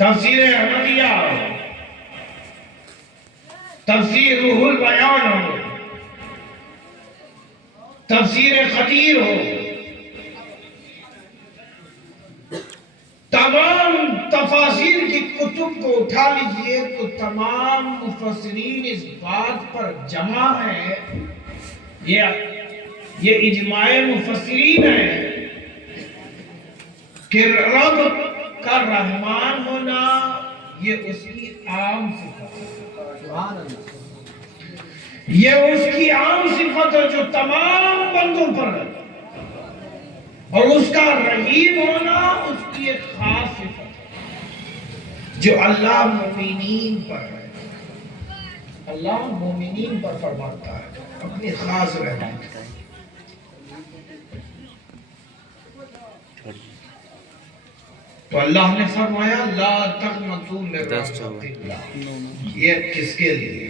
تفسیر احمدیہ ہو، تفسیر روح البیان ہو، تفسیر خطیر ہو، تمام تفاسیر کی کتب کو اٹھا لیجئے تو تمام مفسرین اس بات پر جمع ہیں، یہ اجماع مفسرین ہے کہ رب کا رحمان ہونا یہ اس کی عام صفت ہے، یہ اس کی عام صفت ہے جو تمام بندوں پر ہے، اور اس کا رحیم ہونا اس کی ایک خاص صفت ہے جو اللہ مومنین پر ہے۔ اللہ مومنین پر فرماتا ہے اپنی خاص رحمت۔ تو اللہ نے فرمایا لا تقنطوا من رحمت اللہ، یہ کس کے لیے؟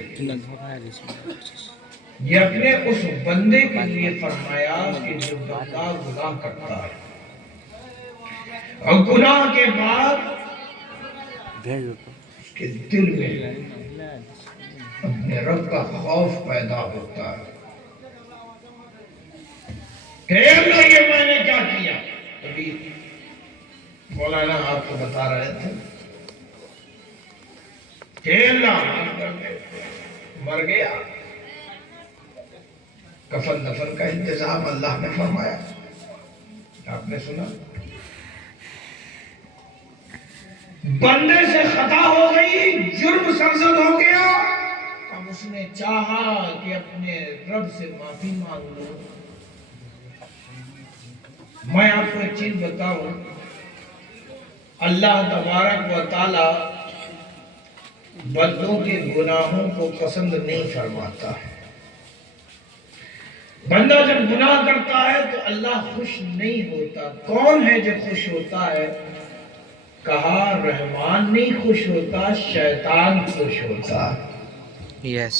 یہ اپنے اس بندے کے لیے فرمایا کہ جو بندہ گناہ کرتا ہے اور گناہ کے بعد اس کے دل میں اپنے رب کا خوف پیدا ہوتا ہے کہ اللہ یہ میں نے کیا کیا۔ ابھی مولانا آپ کو بتا رہے تھے کہ اللہ مر گیا، کفن دفن کا انتظام اللہ نے فرمایا، آپ نے سنا بندے سے خطا ہو گئی، جرم سرزد ہو گیا، اب اس نے چاہا کہ اپنے رب سے معافی مانگ لو۔ میں آپ کو ایک چیز بتاؤں، اللہ تبارک و تعالی بندوں کے گناہوں کو پسند نہیں فرماتا ہے۔ بندہ جب گناہ کرتا ہے تو اللہ خوش نہیں ہوتا۔ کون ہے جو خوش ہوتا ہے؟ کہا رحمان نہیں خوش ہوتا، شیطان خوش ہوتا ہے۔ یس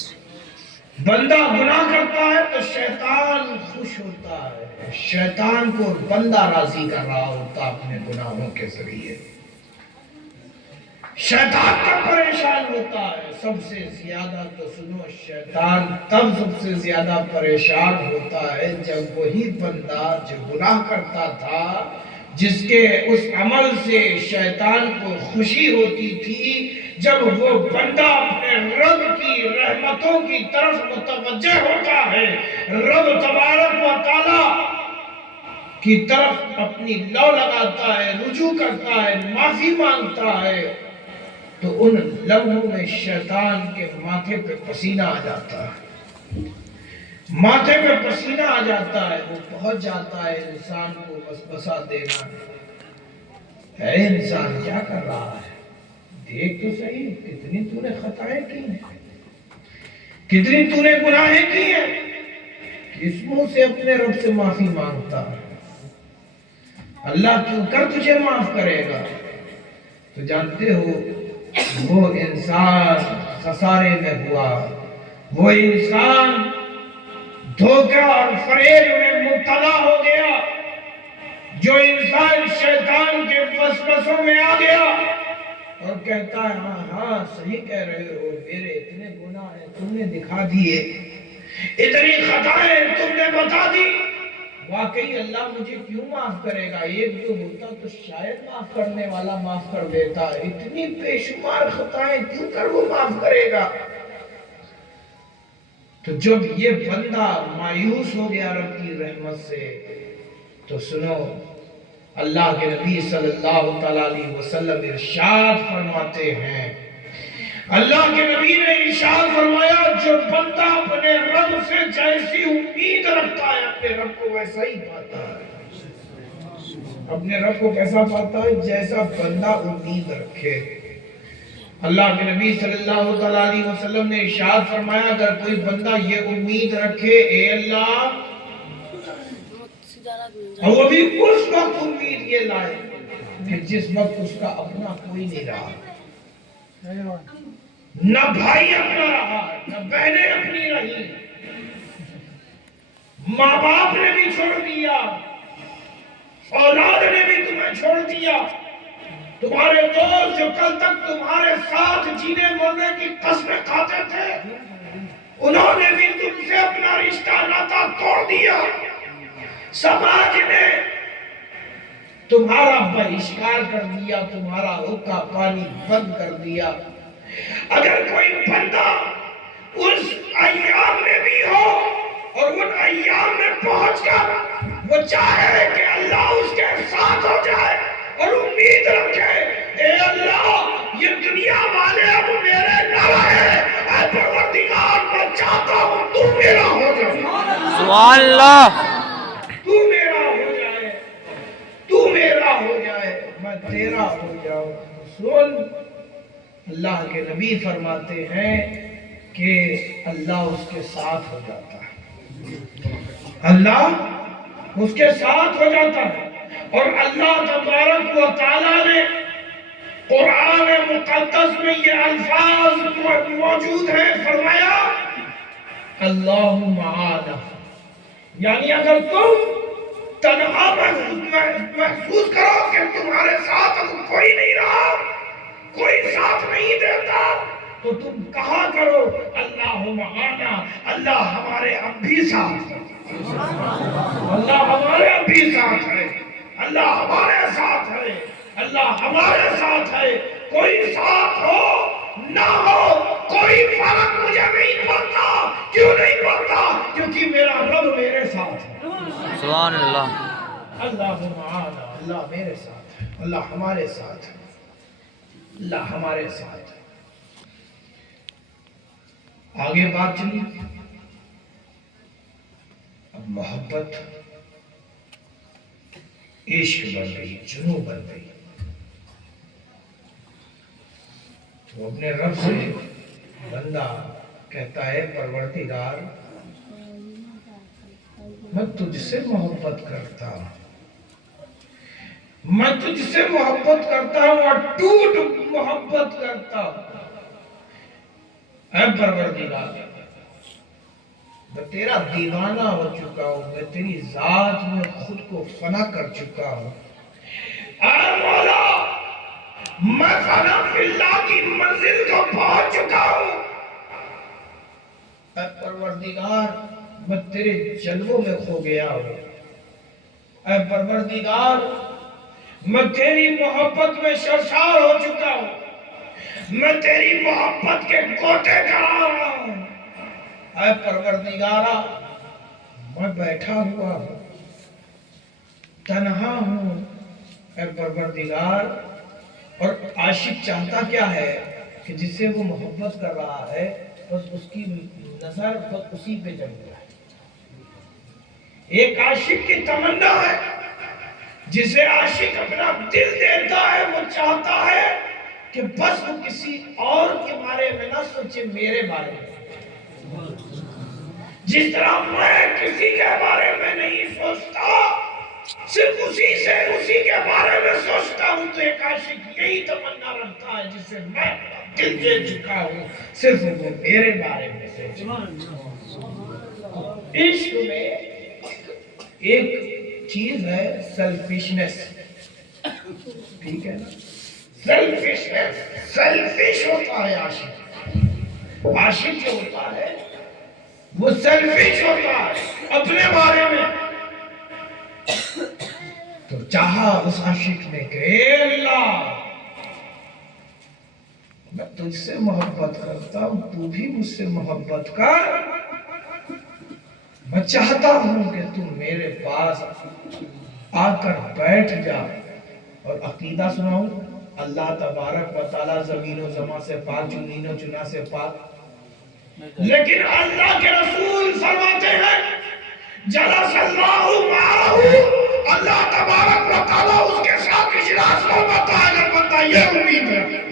بندہ گناہ کرتا ہے تو شیطان خوش ہوتا ہے، شیطان کو بندہ راضی کر رہا ہوتا اپنے گناہوں کے ذریعے۔ شیطان تب پریشان ہوتا ہے، سب سے زیادہ تو سنو، شیطان تب سب سے زیادہ پریشان ہوتا ہے جب وہی بندہ جو گناہ کرتا تھا، جس کے اس عمل سے شیطان کو خوشی ہوتی تھی، جب وہ بندہ اپنے رب کی رحمتوں کی طرف متوجہ ہوتا ہے، رب تبارک و تعالی کی طرف اپنی لو لگاتا ہے، رجوع کرتا ہے، معافی مانگتا ہے، تو ان لمحوں میں شیطان کے ماتھے پہ پسینہ آ جاتا ہے، ماتھے پہ پسینہ آ جاتا ہے، وہ پہنچ جاتا ہے انسان کو وسوسہ دینا، اے انسان کیا کر رہا ہے، دیکھ تو صحیح کتنی تو نے خطائیں کی ہیں، کتنی تو نے گناہیں کی ہیں، کس منہ سے اپنے رب سے معافی مانگتا ہے، اللہ کیوں کر تجھے معاف کرے گا؟ تو جانتے ہو وہ انسان خسارے میں ہوا، وہ انسان دھوکہ اور فریب میں مبتلا ہو گیا، جو انسان شیطان کے وسوسوں میں آ گیا اور کہتا ہے ہاں ہاں صحیح کہہ رہے ہو، میرے اتنے گناہ ہیں تم نے دکھا دیے، اتنی خطائیں تم نے بتا دی، واقعی اللہ مجھے کیوں معاف کرے گا؟ ایک جو ہوتا تو شاید معاف کرنے والا معاف کر دیتا، اتنی بے شمار خطائیں کیوں کر وہ معاف کرے گا؟ تو جب یہ بندہ مایوس ہو گیا رب کی رحمت سے، تو سنو اللہ کے نبی صلی اللہ علیہ وسلم ارشاد فرماتے ہیں، اللہ کے نبی نے ارشاد فرمایا جو بندہ اپنے رب سے جیسی امید رکھتا ہے اپنے رب کو ویسا ہی پاتا ہے۔ اپنے رب کو کیسا پاتا ہے؟ جیسا بندہ امید رکھے۔ اللہ کے نبی صلی اللہ علیہ وسلم نے ارشاد فرمایا اگر کوئی بندہ یہ امید رکھے اے اللہ، اور وہ بھی اس وقت امید یہ لائے کہ جس وقت اس کا اپنا کوئی نہیں رہا، نہ بھائی اپنا رہا، نہ بہنیں اپنی رہی، ماں باپ نے بھی چھوڑ دیا، اولاد نے بھی تمہیں چھوڑ دیا، تمہارے دوست جو کل تک تمہارے ساتھ جینے مرنے کی قسمیں کھاتے تھے، انہوں نے بھی تم سے اپنا رشتہ ناتا توڑ دیا۔ سماج نے تمہارا بہشکار کر دیا، تمہارا حقہ پانی بند کر دیا۔ اگر کوئی بندہ اس ایام میں بھی ہو اور ان ایام میں پہنچ کر وہ چاہے کہ اللہ اس کے ساتھ ہو جائے اور امید رکھے، اے اللہ یہ دنیا والے اب میرے نہ رہے، اے پروردگار میں چاہتا ہوں تو میرا ہو جائے، سبحان اللہ، تو میرا ہو جائے، تو میرا ہو جائے، میں تیرا ہو جاؤں۔ سن، اللہ کے نبی فرماتے ہیں کہ اللہ اس کے ساتھ ہو جاتا ہے، اللہ اس کے ساتھ ہو جاتا ہے۔ اور اللہ تبارک و تعالیٰ نے قرآن مقدس میں یہ الفاظ موجود ہیں، فرمایا اللہ معانا، یعنی اگر تم تنہا محسوس کرو کہ تمہارے ساتھ اب کوئی نہیں رہا، کوئی ساتھ نہیں دیتا، تو تم کہا کرو اللہ معانا، اللہ ہمارے اب بھی ساتھ ہے، اللہ ہمارے اب بھی ساتھ ہے، اللہ ہمارے ساتھ ہے، اللہ ہمارے ساتھ ہے۔ کوئی ساتھ ہو نہ ہو کوئی فرق مجھے نہیں پڑتا۔ کیوں نہیں پڑتا؟ کیونکہ میرا رب میرے ساتھ ہے۔ سبحان اللہ، اللہ معانا، اللہ میرے ساتھ ہے، اللہ ہمارے ساتھ ہے، اللہ ہمارے ساتھ ہے۔ آگے بات چلی، اب محبت عشق بن گئی، جنون بن گئی، تو اپنے رب سے بندہ کہتا ہے پروردگار میں تجھ سے محبت کرتا ہوں، میں تجھ سے محبت کرتا ہوں اور ٹوٹ محبت کرتا ہوں۔ اے پروردگار میں تیرا دیوانہ ہو چکا ہوں، میں تیری ذات میں خود کو فنا کر چکا ہوں۔ اے مولا میں فنا فی اللہ کی منزل کو پہنچ چکا ہوں۔ اے پروردگار میں تیرے جلووں میں کھو گیا ہوں۔ اے پروردگار میں تیری محبت میں سرشار ہو چکا ہوں، میں تیری محبت کے کوٹے کرا رہا ہوں۔ اے پروردگارا میں بیٹھا ہوا ہوں، تنہا ہوں۔ اے پروردگار، اور عاشق چاہتا کیا ہے کہ جس سے وہ محبت کر رہا ہے بس اس کی نظر بس اسی پہ جم گیا ہے۔ ایک عاشق کی تمنا ہے، جسے عاشق اپنا دل دیتا ہے، وہ چاہتا ہے کہ بس وہ کسی اور کے بارے میں نہ سوچے، میرے بارے میں سوچے۔ جس طرح میں کسی کے بارے میں نہیں سوچتا، صرف اسی کے بارے میں سوچتا ہوں، تو ایک عاشق یہی تمنا رکھتا ہے جسے میں دل دے چکا ہوں، صرف وہ میرے بارے میں سوچے۔ عشق میں ایک چیز ہے سیلفشنس، ٹھیک ہے نا؟ سیلفشنس، سیلفش ہوتا ہے عاشق۔ عاشق جو ہوتا ہے وہ سیلفش ہوتا ہے اپنے بارے میں۔ تو چاہا اس عاشق نے کہ اے اللہ میں تجھ سے محبت کرتا ہوں، تو بھی مجھ سے محبت کر، میں چاہتا ہوں کہ تو میرے پاس آ کر بیٹھ جا۔ اور عقیدہ سناؤں، اللہ تبارک و تعالیٰ زمین و زمان سے پاک، چنین و چنا سے پاک، لیکن اللہ کے رسول فرماتے ہیں جلس اللہ معاہو، اللہ تبارک و تعالیٰ اس کے ساتھ اجلاس فرماتا ہے اگر بندہ یہ امید ہے۔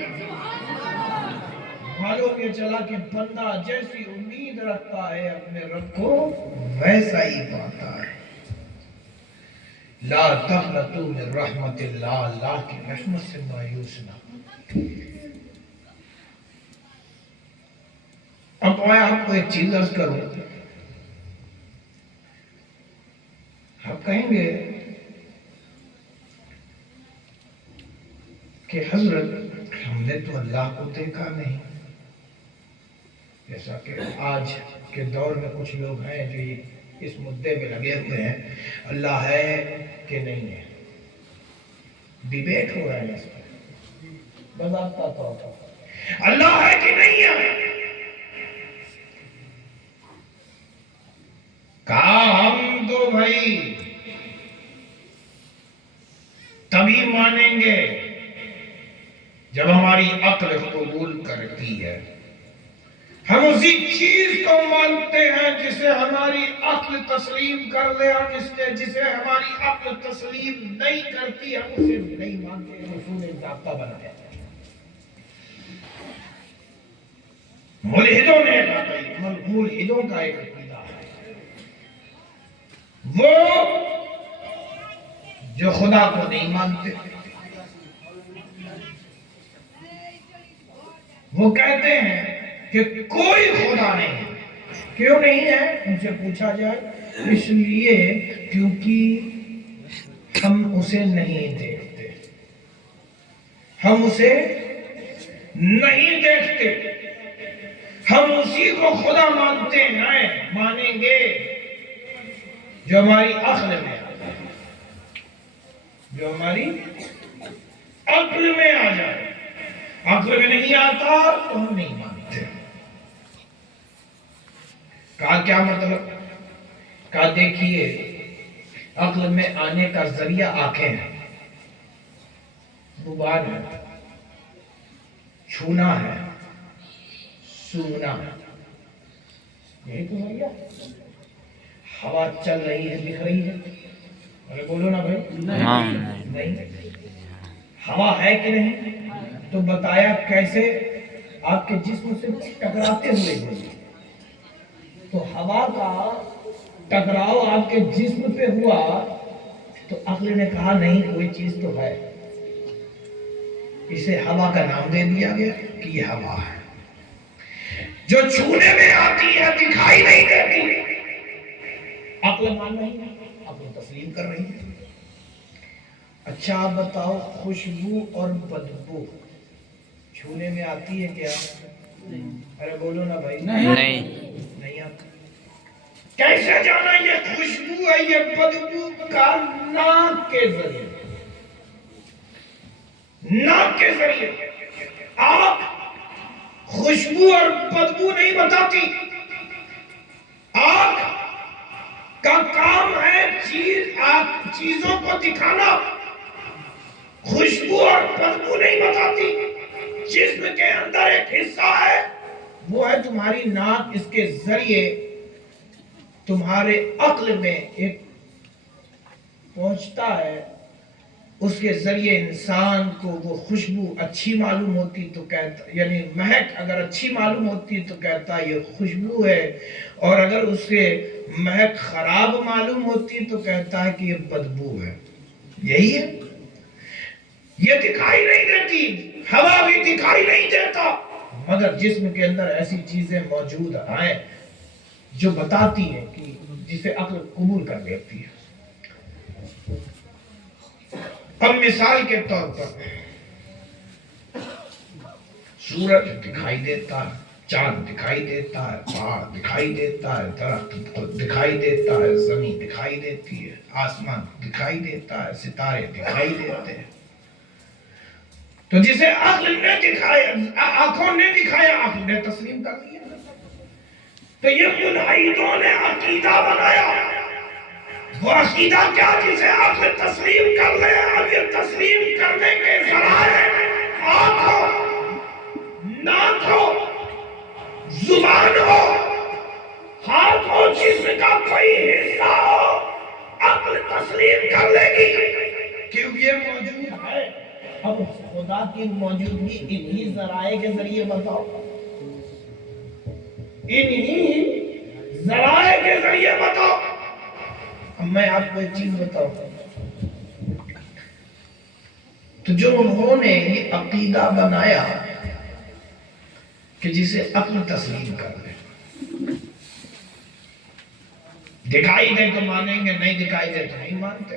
معلوم یہ چلا کہ بندہ جیسی امید رکھتا ہے اپنے رب کو ویسا ہی پاتا ہے۔ لا تقنطوا من رحمت اللہ، اللہ کی رحمت سے مایوس نہ۔ اب میں آپ کو ایک چیز عرض کروں، آپ کہیں گے کہ حضرت ہم نے تو اللہ کو دیکھا نہیں. جیسا کہ آج کے دور میں کچھ لوگ ہیں جو اس مدعے میں لگے ہوئے ہیں اللہ ہے کہ نہیں ہے. ڈیبیٹ ہو رہا ہے اس پر باضابطہ طور پر اللہ ہے کہ نہیں ہے. کہا ہم تو بھائی تبھی مانیں گے جب ہماری عقل قبول کرتی ہے. ہم اسی چیز کو مانتے ہیں جسے ہماری عقل تسلیم کر لے اور جسے ہماری عقل تسلیم نہیں کرتی ہم اسے نہیں مانتے. رسول نے ضابطہ بنایا. ملحدوں کا ایک عقیدہ ہے وہ جو خدا کو نہیں مانتے. وہ کہتے ہیں کہ کوئی خدا نہیں ہے. کیوں نہیں ہے ان سے پوچھا جائے. اس لیے کیونکہ ہم اسے نہیں دیکھتے. ہم اسے نہیں دیکھتے. ہم اسی کو خدا مانتے ہیں مانیں گے جو ہماری عقل میں آ جائے. جو ہماری عقل میں آ جائے. عقل میں نہیں آتا تو ہم نہیں مانتے. کہا کیا مطلب؟ کہا دیکھیے عقل میں آنے کا ذریعہ آنکھیں ہیں, زبان ہے, چھونا ہے, سونگنا ہے. یہی تو ذریعہ. ہوا چل رہی ہے دکھ رہی ہے. ارے بولو نا بھائی. نہیں. ہوا ہے کہ نہیں؟ تو بتایا کیسے؟ آپ کے جسم سے ٹکراتے ہوئے ہوئی. تو ہوا کا ٹکراؤ آپ کے جسم پہ ہوا تو عقل نے کہا نہیں کوئی چیز تو ہے. اسے ہوا کا نام دے دیا گیا کہ یہ ہوا ہے. جو چھونے میں آتی ہے دکھائی نہیں دیتی. عقل مان رہی ہے, عقل تسلیم کر رہی ہے. اچھا آپ بتاؤ خوشبو اور بدبو چھونے میں آتی ہے کیا؟ ارے بولو نا بھائی. نہیں آتی. کیسے جانا یہ خوشبو ہے یہ بدبو کا؟ ناک کے ذریعے. ناک کے ذریعے. آپ خوشبو اور بدبو نہیں بتاتی. آنکھ کا کام ہے چیزوں کو دکھانا. خوشبو اور بدبو نہیں بتاتی. جسم کے اندر ایک حصہ ہے وہ ہے تمہاری ناک. اس کے ذریعے تمہارے عقل میں ایک پہنچتا ہے. اس کے ذریعے انسان کو وہ خوشبو اچھی معلوم ہوتی تو کہتا, یعنی مہک اگر اچھی معلوم ہوتی تو کہتا یہ خوشبو ہے, اور اگر اس کے مہک خراب معلوم ہوتی تو کہتا ہے کہ یہ بدبو ہے. یہی ہے. یہ دکھائی نہیں دیتی. ہوا بھی دکھائی نہیں دیتا مگر جسم کے اندر ایسی چیزیں موجود ہیں جو بتاتی ہیں کہ جسے عقل قبول کر لیتی ہے. اب مثال کے طور پر سورج دکھائی دیتا ہے, چاند دکھائی دیتا ہے, پہاڑ دکھائی دیتا ہے, درخت دکھائی دیتا ہے, زمین دکھائی دیتی ہے, آسمان دکھائی دیتا ہے, ستارے دکھائی دیتے ہیں. تو جسے عقل نے دکھایا, آنکھوں نے دکھایا, عقل نے تسلیم کر لیا. تو یہ ملحدوں نے عقیدہ بنایا. وہ عقیدہ کیا جسے عقل تسلیم کر لے. اب یہ تسلیم کرنے کے ذرائع آنکھ ہو, ناک ہو, زبان ہو, ہاتھ ہو, جسم کا کوئی حصہ ہو, عقل تسلیم کر لے گی کیونکہ یہ موجود ہے. اب خدا کی موجودگی انہی ذرائع کے ذریعے بتاؤ. انہی ذرائع کے ذریعے بتاؤ. اب میں آپ کو ایک چیز بتاؤں. تو جو انہوں نے یہ عقیدہ بنایا کہ جسے عقل تسلیم کر لے, دکھائی دے تو مانیں گے, نہیں دکھائی دے تو نہیں مانتے.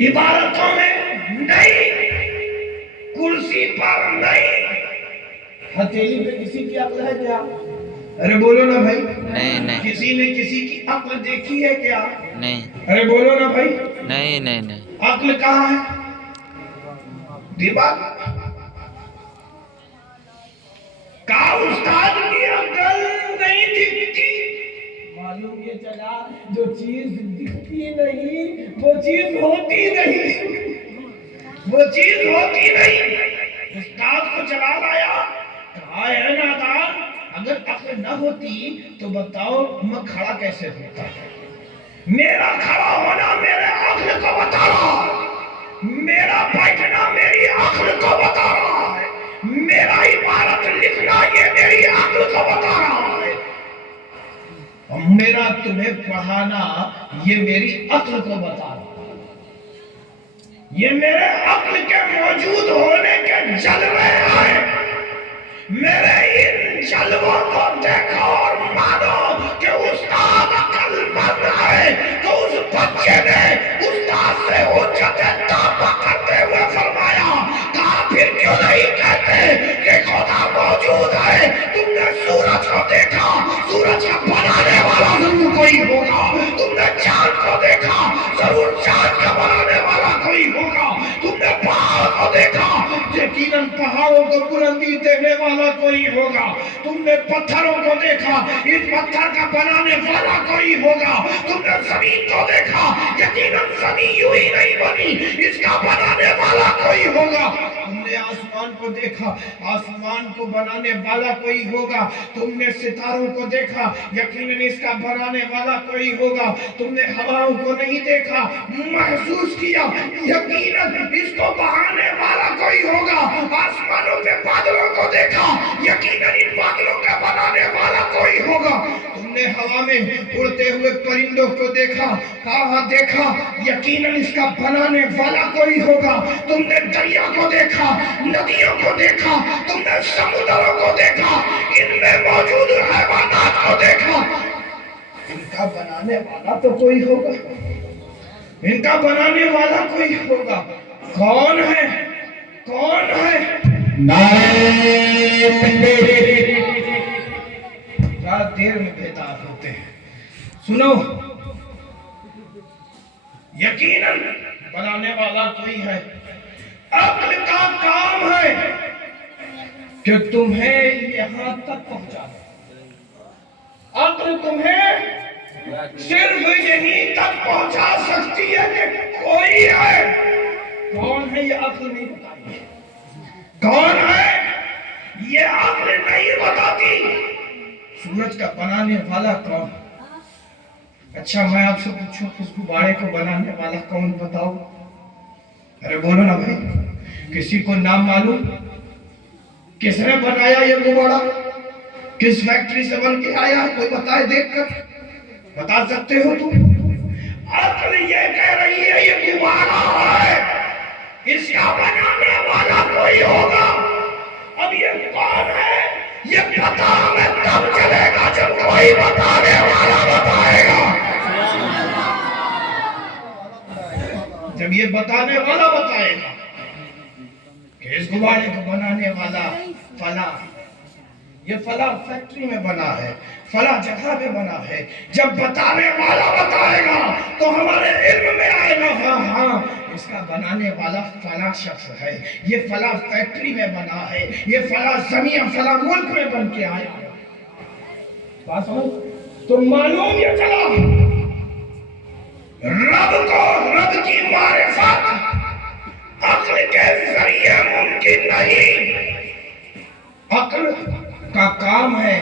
عبادتوں میں نہیں، کرسی پر نہیں۔ ہتھیلی پہ کسی کی عقل ہے کیا؟ ارے بولو نا بھائی، نہیں نہیں کسی نے کسی کی عقل دیکھی ہے کیا؟ نہیں ارے بولو نا بھائی، نہیں نہیں نہیں عقل کہاں ہے؟ دیوار کا استاد کی عقل نہیں دکھتی۔ معلوم یہ چلا جو چیز دکھتی نہیں وہ چیز ہوتی نہیں، وہ چیز ہوتی نہیں۔ استاد کو چلا لایا، کہا اے نادان، اگر عقل نہ ہوتی تو بتاؤ میں کھڑا کیسے ہوتا؟ میرا کھڑا ہونا میرے عقل کو بتا رہا ہے، میرا بیٹھنا میری عقل کو بتا رہا ہے، میرا عبارت لکھنا یہ میری عقل کو بتا رہا ہے، اور میرا تمہیں پڑھانا یہ میری عقل کو بتا رہا ہے۔ یہ میرے عقل کے موجود ہونے کے جلوے ہیں۔ میرے ان جلووں کو دیکھو اور مانو کہ استاد عقل مند ہے، تو اس بچے نے استاد سے حجت دعویٰ کرتے ہوئے فرمایا، کہا پھر کیوں نہیں کہتے کہ خدا موجود ہے؟ تم نے سورج کو دیکھا، سورج کا بنانے والا ضرور کوئی ہوگا۔ تم نے چاند کو دیکھا، ضرور چاند کا بنانے والا کوئی ہوگا۔ تم نے پہاڑ کو دیکھا، یقیناً پہاڑوں کو بلندی دینے والا کوئی ہوگا۔ تم نے پتھروں کو دیکھا، اس پتھر کا بنانے والا کوئی ہوگا۔ تم نے زمین کو دیکھا، یقیناً زمین یوں ہی نہیں بنی، اس کا بنانے والا کوئی ہوگا۔ تم نے آسمان کو دیکھا، آسمان کو بنانے والا کوئی ہوگا۔ تم نے ستاروں کو دیکھا، یقیناً اس کا بنانے والا کوئی ہوگا۔ تم نے ہواؤں کو نہیں دیکھا، محسوس کیا، یقیناً اس کو بہانے والا کوئی ہوگا۔ آسمانوں پہ بادلوں کو دیکھا، یقیناً ان بادلوں کا بنانے والا کوئی ہوگا۔ تم نے ہوا میں اڑتے ہوئے پرندوں کو دیکھا، کہاں دیکھا، یقیناً اس کا بنانے والا کوئی ہوگا۔ تم نے دریا کو دیکھا، ندیوں کو دیکھا، تم نے سمندروں کو دیکھا، ان میں موجود حیوانات کو دیکھا۔ ان کا بنانے والا تو کوئی ہوگا، ان کا بنانے والا کوئی ہوگا۔ کون ہے؟ کون ہے؟ رات دیر میں بیدار ہوتے ہیں۔ سنو، یقیناً بنانے والا کوئی ہے۔ عقل کا کام ہے کہ تمہیں یہاں تک پہنچا دے۔ عقل تمہیں صرف یہیں تک پہنچا سکتی ہے کہ کوئی ہے۔ کون ہے یہ عقل نہیں بتاتی؟ کون ہے یہ عقل نہیں بتاتی؟ سورج کا بنانے والا کون؟ اچھا میں آپ سے پوچھوں، اس غبارے کو بنانے والا کون بتاؤ؟ ارے بولو نا بھائی، کسی کو نام معلوم؟ کس نے بنایا یہ غبارہ؟ کس فیکٹری سے بن کے آیا؟ کوئی بتائے دیکھ کر؟ بتا سکتے ہو تم؟ عقل یہ کہہ رہی ہے یہ غبارہ ہے، اس کا بنانے والا کوئی ہوگا۔ اب یہ کون ہے یہ پتا ہمیں تب چلے گا جب کوئی بتانے والا بتائے گا۔ جب یہ بتانے والا بتائے گا کہ اس غبارے کو بنانے والا فلاں، یہ فلاں فیکٹری میں بنا ہے، فلاں جگہ میں بنا ہے، جب بتانے والا بتائے گا تو ہمارے علم میں آئے گا، ہاں ہاں اس کا بنانے والا فلاں شخص ہے، یہ فلاں فیکٹری میں بنا ہے، یہ فلاں زمین فلاں ملک میں بن کے آیا۔ بات سمجھ؟ تو معلوم یہ چلا رب کو، رب کی معرفت عقل کے ذریعے ممکن نہیں۔ عقل کا کام ہے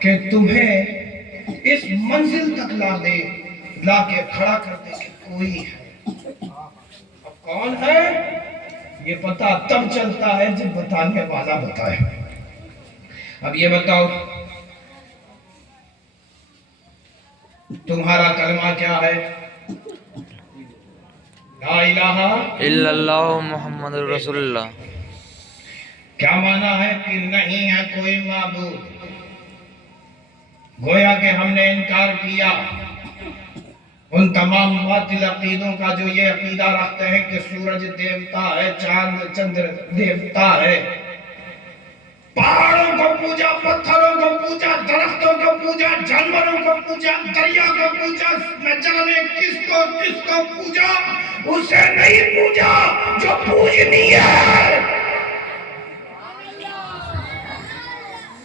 کہ تمہیں اس منزل تک لا کے کھڑا کر دے کہ کوئی ہے۔ اب کون ہے یہ پتہ تب چلتا ہے جب بتانے والا بتائے۔ اب یہ بتاؤ تمہارا کلمہ کیا ہے؟ لا الہ الا اللہ محمد رسول اللہ۔ کیا معنی ہے؟ کہ نہیں ہے کوئی معبود۔ گویا کہ ہم نے انکار کیا ان تمام باطل عقیدوں کا جو یہ عقیدہ رکھتے ہیں کہ سورج دیوتا ہے، چاند چندر دیوتا ہے، پہاڑوں کو پوجا، پتھروں کو پوجا، درختوں کو پوجا، جانوروں کو پوجا، دریا کو پوجا، نہ جانے کس کو پوجا، اسے نہیں پوجا جو پوجنی ہے۔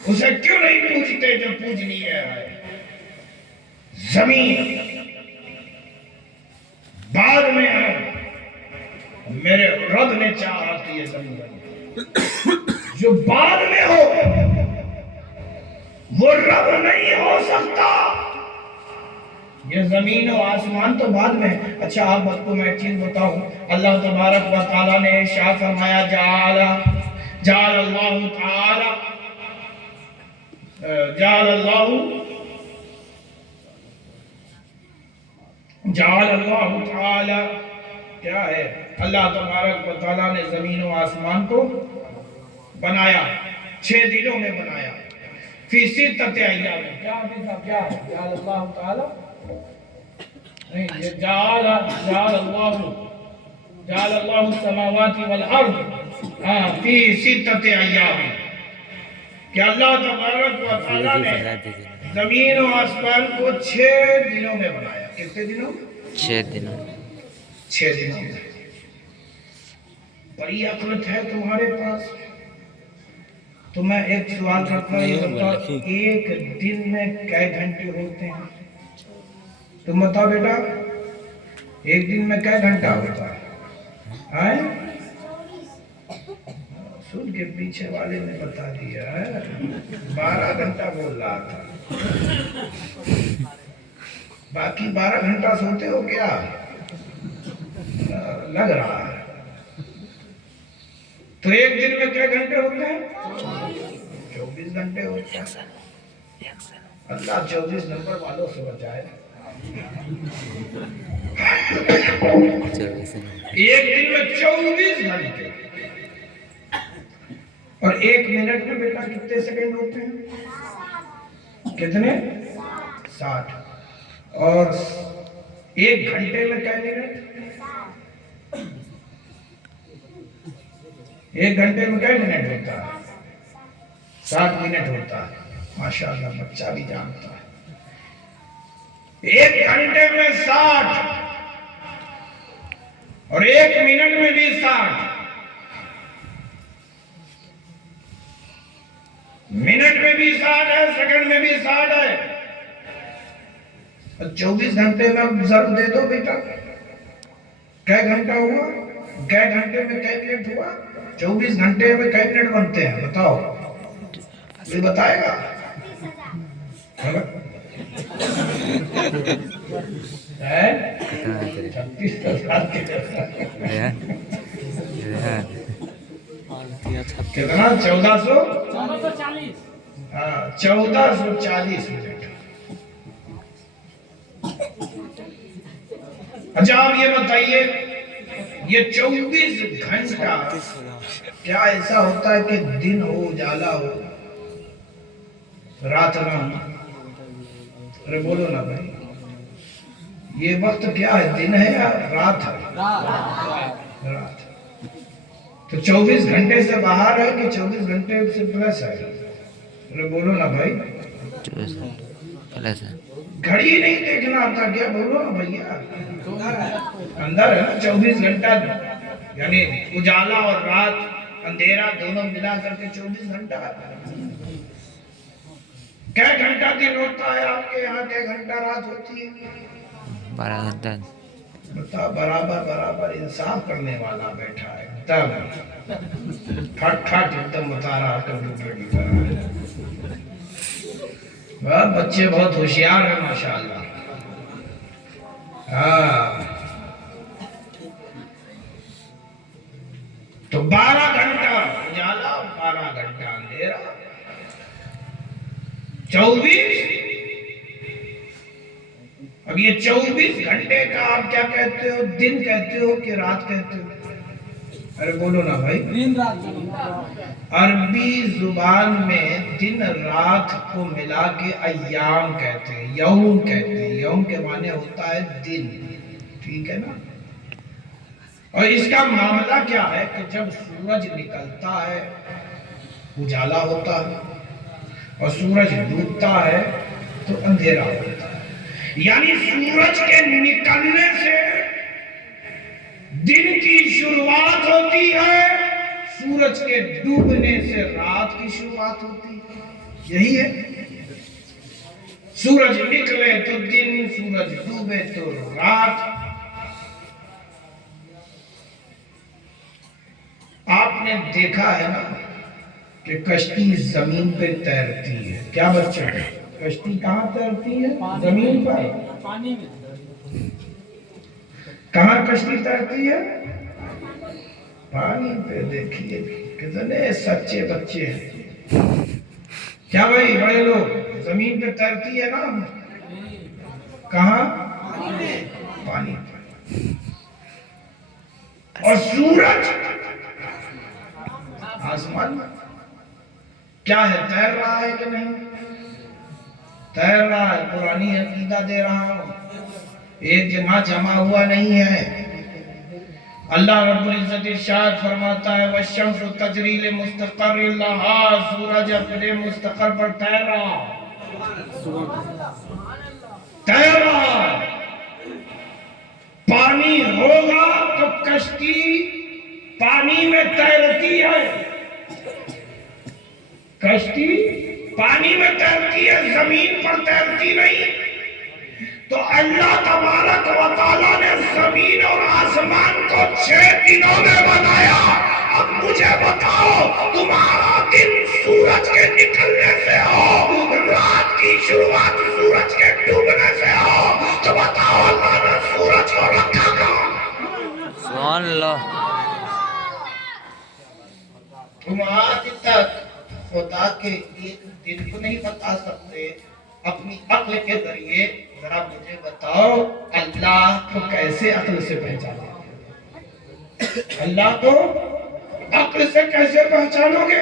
اسے کیوں نہیں پوجتے جو پوجنی ہے؟ زمین بعد میں ہے، میرے رب نے چاہا کہ یہ زمین جو بعد میں ہو وہ رب نہیں ہو سکتا۔ یہ زمین و آسمان تو بعد میں۔ اچھا آپ بس کو میں ایک چیز بتاؤں، اللہ تبارک و تعالیٰ نے ارشاد فرمایا جعل اللہ تعالی جعل اللہ تعالی کیا ہے؟ اللہ تبارک و تعالیٰ نے زمین و آسمان کو بنایا، 6 دنوں میں بنایا، فی ستۃ ایام۔ کیا جعل اللہ تعالی نہیں، یہ جعل اللہ السماوات والارض فی ستۃ ایام، کہ اللہ تبارک و تعالیٰ نے زمین و آسمان کو 6 دنوں میں بنایا۔ کتنے دنوں؟ 6 دنوں۔ 6 دنوں میں۔ بڑی عقل ہے تمہارے پاس۔ تو میں ایک سوال کرتا ہوں، یہ بتاؤ ایک دن میں کئے گھنٹے ہوتے ہیں؟ تم بتاؤ بیٹا، ایک دن میں کئے گھنٹہ ہوتا ہے؟ سن کے پیچھے والے نے بتا دیا ہے، 12 گھنٹہ بول رہا تھا۔ باقی 12 گھنٹہ سوتے ہو کیا؟ لگ رہا ہے۔ تو ایک دن میں کیا گھنٹے ہوتے ہیں؟ 24 گھنٹے ہوتے ہیں۔ اللہ 24 نمبر والوں سے بچائے۔ ایک دن میں 24 گھنٹے، اور 1 منٹ میں بیٹا کتنے سیکنڈ ہوتے ہیں؟ کتنے؟ 60۔ اور 1 گھنٹے میں کیا منٹ؟ 1 گھنٹے میں کیا منٹ ہوتا ہے؟ 60 منٹ ہوتا ہے۔ ماشاءاللہ بچہ بھی جانتا ہے۔ 1 گھنٹے میں 60 اور 1 منٹ میں بھی 60، منٹ میں بھی 60 ہے، سیکنڈ میں بھی 60 ہے۔ 24 گھنٹے میں ضرب دے دو بیٹا، کئے گھنٹہ ہوا؟ کئے گھنٹے میں کئے منٹ ہوا؟ 24 گھنٹے میں کئے منٹ بنتے ہیں؟ بتاؤ، یہ بتائے گا؟ 1440 منٹ۔ اچھا آپ یہ بتائیے، یہ 24 گھنٹہ کیا ایسا ہوتا ہے کہ دن ہو، اجالا ہو، رات نہ ہو؟ ارے بولو نا بھائی، یہ وقت کیا ہے؟ دن ہے یا رات ہے؟ رات۔ تو 24 گھنٹے سے باہر ہے کہ 24 گھنٹے سے پلس ہے؟ ارے بولو نا بھائی، گھڑی نہیں دیکھنا آتا کیا؟ بولو نا بھیا، اندر ہے نا 24 گھنٹہ، یعنی اجالا اور رات، اندھیرا دونوں ملا کر کے 24 گھنٹہ آتا ہے۔ کیا گھنٹہ دن ہوتا ہے آپ کے یہاں؟ کیا گھنٹہ رات ہوتی ہے؟ 12 گھنٹہ۔ بتا، برابر انصاف کرنے والا بیٹھا ہے، تب ٹھٹ ایک دم بتا رہا کمپیوٹر کی طرح۔ بچے بہت ہوشیار ہیں ماشاءاللہ۔ تو 12 گھنٹہ اجالا، 12 گھنٹہ اندھیرا، 24۔ اب یہ 24 گھنٹے کا آپ کیا کہتے ہو؟ دن کہتے ہو کہ رات کہتے ہو؟ ارے بولو نا بھائی. دن رات عربی زبان میں دن رات کو ملا کے ایام کہتے ہیں، یوم کہتے ہیں. یوم کے معنی ہوتا ہے دن. ٹھیک ہے نا. اور اس کا معاملہ کیا ہے کہ جب سورج نکلتا ہے اجالا ہوتا ہے، اور سورج ڈوبتا ہے تو اندھیرا ہوتا ہے. یعنی سورج کے نکلنے سے دن کی شروعات ہوتی ہے، سورج کے ڈوبنے سے رات کی شروعات ہوتی ہے. یہی ہے. سورج نکلے تو دن، سورج ڈوبے تو رات. آپ نے دیکھا ہے نا کہ کشتی زمین پہ تیرتی ہے. کیا بچہ ہے؟ کشتی کہاں تیرتی ہے؟ زمین پر. پانی میں. کہاں کشتی تیرتی ہے؟ پانی پہ. دیکھیے کتنے سچے بچے ہیں. کیا بھائی بڑے لوگ، زمین پہ تیرتی ہے نا. کہاں؟ پانی پہ. اور سورج آسمان میں کیا ہے؟ تیر رہا ہے کہ نہیں؟ تیر رہا ہے. پرانی عقیدہ دے رہا ہوں، ایک جمع جمع ہوا نہیں ہے. اللہ رب العزت ارشاد فرماتا ہے والشمس تجری لمستقر لها. سورج اپنے مستقر پر تیر رہا. پانی ہوگا تو کشتی پانی میں تیرتی ہے. کشتی پانی میں تیرتی ہے، زمین پر تیرتی نہیں. تو اللہ تبارک و تعالیٰ نے زمین اور آسمان کو 6 دنوں میں بنایا. اب مجھے بتاؤ، تمہارا دن سورج کے نکلنے سے ہو، رات کی شروعات سورج کے ڈوبنے سے ہو، تو بتاؤ اللہ نے سورج کو رکھا کہاں؟ سبحان اللہ. تم آج تک خدا کے ایک دن کو نہیں بتا سکتے. اپنی عقل کے ذریعے ذرا مجھے بتاؤ اللہ کو کیسے عقل سے پہچانو گے؟ اللہ کو عقل سے کیسے پہچانو گے؟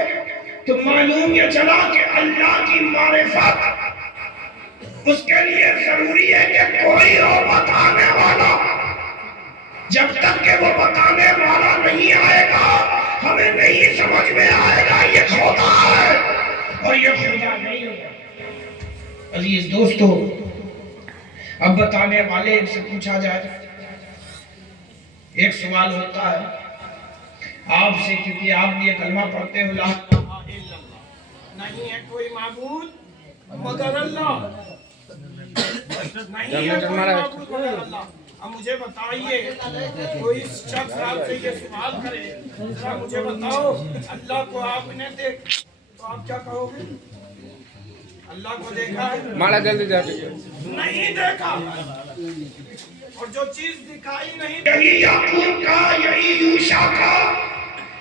تو معلوم یہ چلا کہ اللہ کی معرفت اس کے لیے ضروری ہے کہ کوئی ہو بتانے والا. جب تک کہ وہ بتانے والا نہیں آئے گا ہمیں نہیں سمجھ میں آئے گا یہ خدا ہے اور یہ خدا نہیں ہوگا. عزیز دوستو، اب بتانے والے سے پوچھا جائے. ایک سوال ہوتا ہے آپ سے، کیونکہ آپ یہ کلمہ پڑھتے ہو لا الہ الا اللہ، نہیں ہے کوئی معبود مگر اللہ، نہیں ہے کوئی معبود مگر اللہ. اب مجھے بتائیے، کوئی شخص آپ سے یہ سوال کرے ذرا مجھے بتاؤ اللہ کو آپ نے دیکھا تو آپ کیا کہو گے؟ اللہ کو دیکھا ہے؟ مالا جلدی جاتے نہیں دیکھا. اور جو چیز دکھائی نہیں، یہی یعقوب کا، یہی یوشع کا،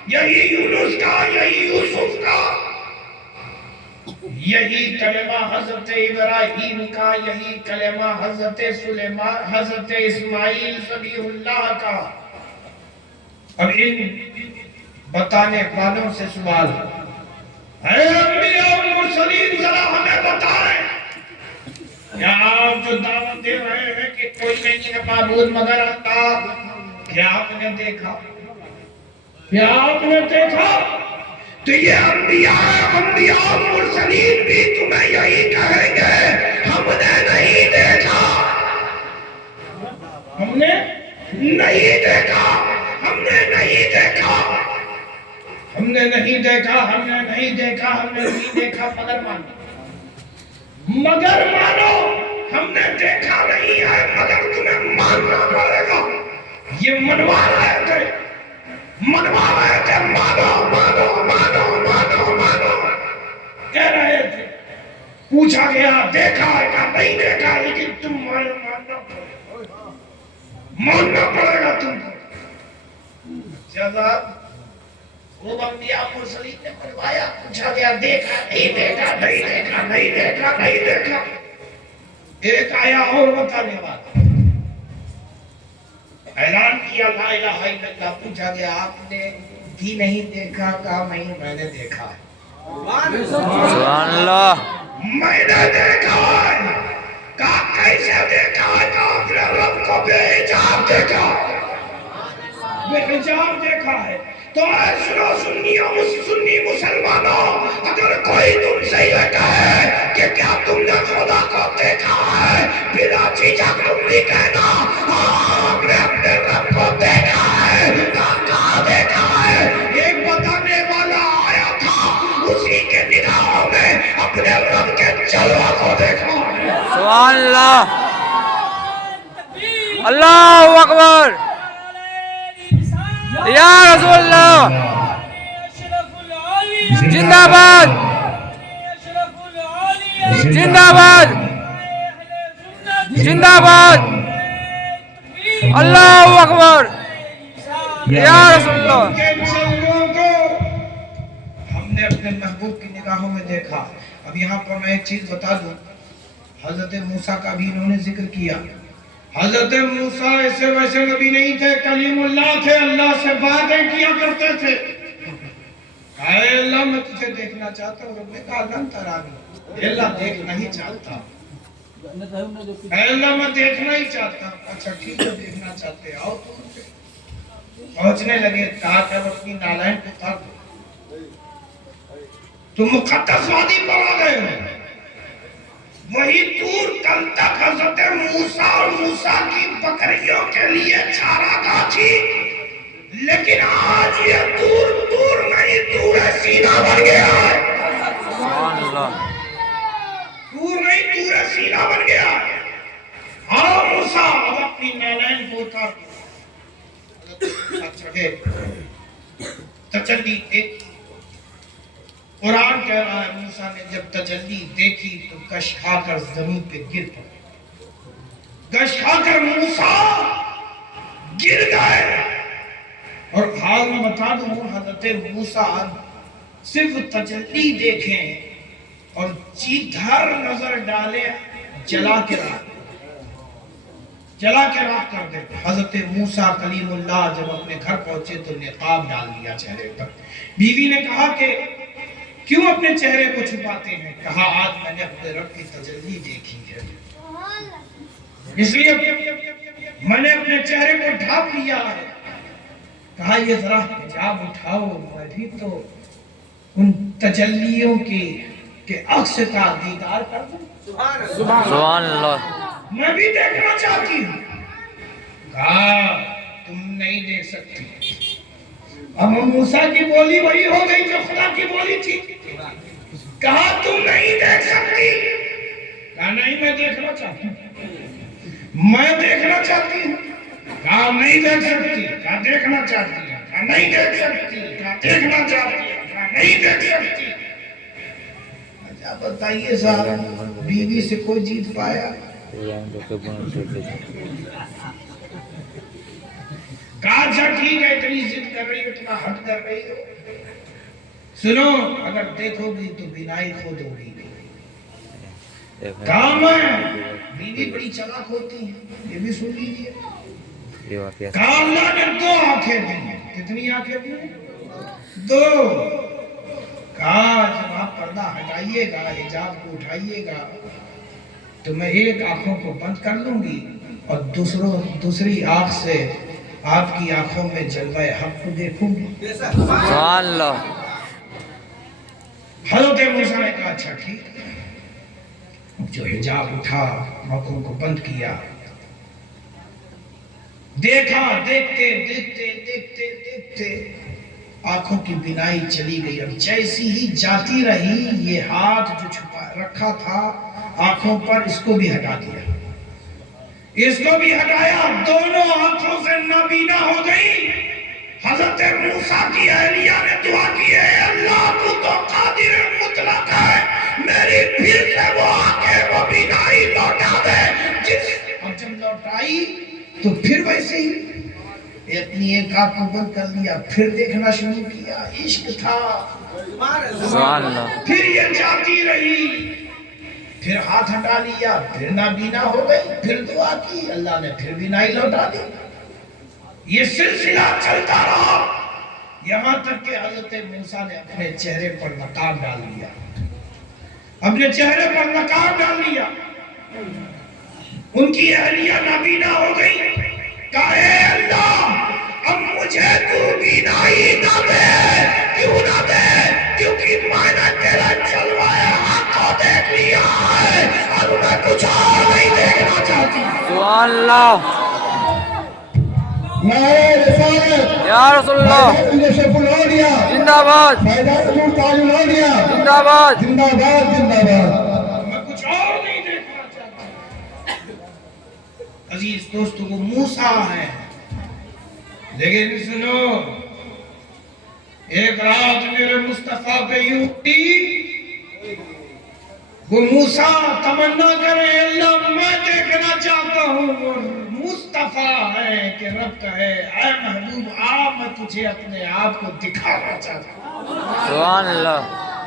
یہی یونس کا، یہی یوسف کا، یہی کلمہ حضرت ابراہیم کا، یہی کلمہ حضرت سلیمان، حضرت اسماعیل ذبیح اللہ کا. اب ان بتانے والوں سے سوال، اے انبیاء و مرسلین ذرا ہمیں بتائیں، کیا آپ جو دعوت دے رہے ہیں کہ کوئی نہیں ہے معبود مگر اللہ، کیا آپ نے دیکھا؟ کیا آپ نے دیکھا؟ تو یہ انبیاء مرسلین بھی تمہیں یہی کہیں گے ہم نے نہیں دیکھا، ہم نے نہیں دیکھا، ہم نے نہیں دیکھا، ہم نے نہیں دیکھا، ہم نے نہیں دیکھا، ہم نے نہیں دیکھا. مگر مانو ہم نے دیکھا نہیں ہے مگر تمہیں ماننا پڑے گا. یہ منوا رہے تھے، مانو مانو مانو مانو مانو کہہ رہے تھے. پوچھا گیا دیکھا ہے کہ نہیں دیکھا، لیکن تم ماننا پڑے گا تم کو. جزاب وہ انبیاء مرسلین نے بنوایا. پوچھا گیا دیکھا نہیں دیکھا، نہیں دیکھا، نہیں دیکھا، نہیں دیکھا. ایک آیا اور بتانے والا، اعلان کیا لا الہ الا اللہ. پوچھا گیا آپ نے بھی نہیں دیکھا؟ کہا نہیں میں نے دیکھا ہے. سبحان اللہ. میں نے دیکھا ہے. کہا کیسے دیکھا ہے؟ کہا اپنے رب کو بے حجاب دیکھا ہے. بے حجاب دیکھا ہے. تو اے سنی مسلمانوں، اگر کوئی تم سے یہ کہے کہ کیا تم نے خدا کو دیکھا ہے، بلا جھجک تم بھی کہنا ہاں ہم نے اپنے رب کو دیکھا ہے. کہاں دیکھا ہے؟ ایک بتانے والا آیا تھا، اسی کے نگاہوں میں اپنے رب کے جلوہ کو دیکھا. سبحان اللہ. اللہ اکبر. یا رسول اللہ. زندہ باد. زندہ باد. زندہ باد. اللہ اکبر. یا رسول اللہ. کے جلووں کو ہم نے اپنے محبوب کی نگاہوں میں دیکھا. اب یہاں پر میں ایک چیز بتا دوں، حضرت موسیٰ کا بھی انہوں نے ذکر کیا. حضرت موسیٰ ایسے ویسے نبی نہیں تھے، کلیم اللہ تھے، اللہ سے باتیں کیا کرتے تھے. اے اللہ میں تجھے دیکھنا چاہتا ہوں. رب نے کہا لن ترانی، اللہ دیکھنا ہی چاہتا. اے اللہ میں دیکھنا ہی چاہتا. اچھا ٹھیک ہے دیکھنا چاہتے آؤ. پہنچنے لگے. کہا کہ اب اپنی نالائن کو اتار دو، تم مقدس وادی پر آ گئے ہو. وہی دور کل تک حضرت موسیٰ اور موسیٰ کی بکریوں کے لیے چارہ گاہ تھی، لیکن آج یہ دور دور نہیں، دور سینہ بن گیا ہے. سبحان اللہ. دور نہیں، دور سینہ بن گیا ہے. آؤ موسیٰ اب اپنی نالائن کو اتار دو. چڑھے تجلی دیکھی. قرآن کہہ رہا ہے موسیٰ نے جب تجلی دیکھی تو گش کھا کر زمین پہ گر پڑے. گش کھا کر موسیٰ گر گئے. اور حال میں بتا دوں حضرت موسیٰ صرف تجلی دیکھیں اور جدھر نظر ڈالے جلا کے راہ کر دے. حضرت موسیٰ کلیم اللہ جب اپنے گھر پہنچے تو نقاب ڈال دیا چہرے پر. بیوی نے کہا کہ کیوں اپنے چہرے کو چھپاتے ہیں؟ کہا آج میں نے اپنے رب کی تجلی دیکھی ہے، اس لیے میں نے اپنے چہرے کو ڈھانپ لیا ہے. کہا یہ ذرا حجاب اٹھاؤ، میں بھی تو ان تجلیوں کے عکس کا دیدار کر دوں. سبحان اللہ. میں بھی دیکھنا چاہتی ہوں. کہا تم نہیں دیکھ سکتی. اب موسیٰ کی بولی وہی ہو گئی جو خدا کی بولی تھی. کہا تم نہیں دیکھ سکتی. کہا نہیں میں دیکھنا چاہتی ہوں. میں دیکھنا چاہتی ہوں. کہا نہیں دیکھ سکتی. کہا دیکھنا چاہتی ہے. کہا نہیں دیکھ سکتی. کہا دیکھنا چاہتی ہے. کہا نہیں دیکھ سکتی. اچھا بتائیے صاحب، بیوی سے کوئی جیت پایا؟ کہا اچھا ٹھیک ہے، اتنی ضد کر رہی ہو، اتنا حد کر رہی ہو. سنو اگر دیکھو گی تو بینائی کھو دو گی. کام ہے بیوی بڑی چلاک ہوتی ہیں، یہ بھی سن لیجیے. کہا اللہ نے 2 آنکھیں دی ہیں. کتنی آنکھیں دی ہیں؟ 2. کہا جب آپ پردہ ہٹائیے گا، حجاب کو اٹھائیے گا تو میں ایک آنکھوں کو بند کر لوں گی اور دوسری آنکھ سے آپ کی آنکھوں میں جلوہ حق کو دیکھوں گی. سبحان اللہ. حضرت موسیٰ نے کہا اچھا ٹھیک. جو حجاب اٹھا، آنکھوں کو بند کیا، دیکھا. دیکھتے دیکھتے دیکھتے دیکھتے آنکھوں کی بینائی چلی گئی. اب جیسی ہی جاتی رہی، یہ ہاتھ جو چھپا رکھا تھا آنکھوں پر، اس کو بھی ہٹا دیا. اس کو بھی ہٹایا. دونوں آنکھوں سے نابینا ہو گئی. حضرت موسیٰ کی اہلیہ نے دعا کی ہے اللہ تو قادر مطلق ہے، میری پھر سے وہ آنکھیں وہ بینائی لوٹا دے. اور جب لوٹائی تو پھر ویسے ہی اپنی ایک آنکھ کو بند کر لیا، پھر دیکھنا شروع کیا. عشق تھا. سبحان اللہ. پھر یہ جاتی رہی، پھر ہاتھ ہٹا لیا، پھر نابینا ہو گئی. پھر دعا کی، اللہ نے پھر بینائی لوٹا دی. یہ سلسلہ چلتا رہا یہاں تک کہ حضرت موسیٰ نے اپنے چہرے پر نقاب ڈال لیا، اپنے چہرے پر نقاب ڈال لیا۔ ان کی اہلیہ نابینا ہو گئی، کہا اے اللہ اب مجھے تو بینائی نہ دے، کیوں نہ دے؟ کیونکہ میں نے تیرا جلوہ حق کو دیکھ لیا ہے اور میں کچھ اور نہیں دیکھنا چاہتی۔ سبحان اللہ نعرہ رسالت یا رسول اللہ شریف الولیا زندہ باد فائدہ حضور تاج الولیا زندہ باد زندہ باد زندہ باد۔ میں کچھ اور نہیں دیکھنا چاہتا۔ عزیز دوستو وہ موسیٰ ہے، لیکن سنو ایک رات میرے مصطفیٰ پہ یوں اٹھی، وہ موسیٰ تمنا کرے اللہ میں دیکھنا چاہتا ہوں، اور مصطفیٰ ہے کہ رب کہے اے محبوب آ میں تجھے اپنے آپ کو دکھانا چاہتا ہوں، سبحان اللہ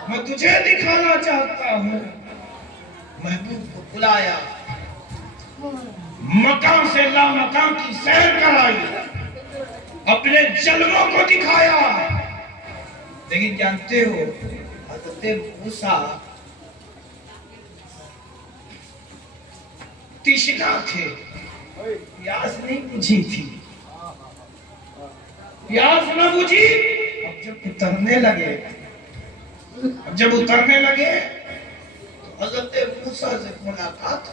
میں تجھے دکھانا چاہتا ہوں۔ محبوب کو بلایا، مکان سے لا مکان کی سیر کرائی، اپنے جلووں کو دکھایا۔ لیکن جانتے ہو حضرت موسیٰ تشنا تھے، پیاس نہیں بجھی تھی، پیاس نہ بجھی۔ اب جب اترنے لگے تو حضرت موسیٰ سے ملاقات،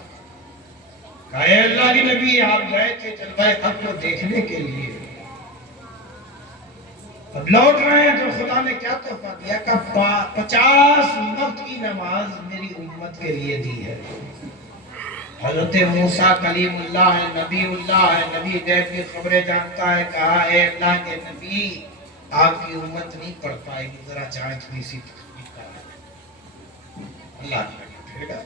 کہا اے اللہ کی نبی آپ گئے تھے جلوہ حق کو دیکھنے کے لیے، اب لوٹ رہے ہیں تو خدا نے کیا تحفہ دیا؟ کہ 50 وقت کی نماز میری امت کے لیے دی ہے۔ حضرت موسیٰ کلیم اللہ ہے، نبی اللہ ہے، نبی غیب کی خبریں جانتا ہے، کہا اے اللہ کے نبی آپ کی امت نہیں پڑھ پائے گی، ذرا جائیں تھوڑی سی تخفیف کریں۔ اللہ نے پھر گئے